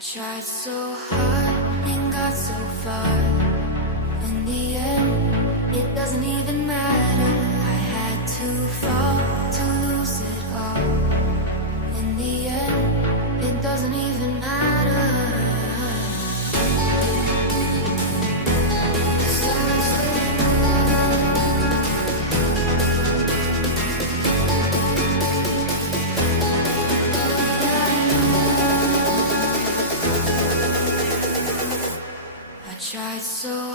Tried so hard and got so far. In the end, it doesn't even matter. I had to fall to lose it all. In the end, it doesn't even matter. Tried so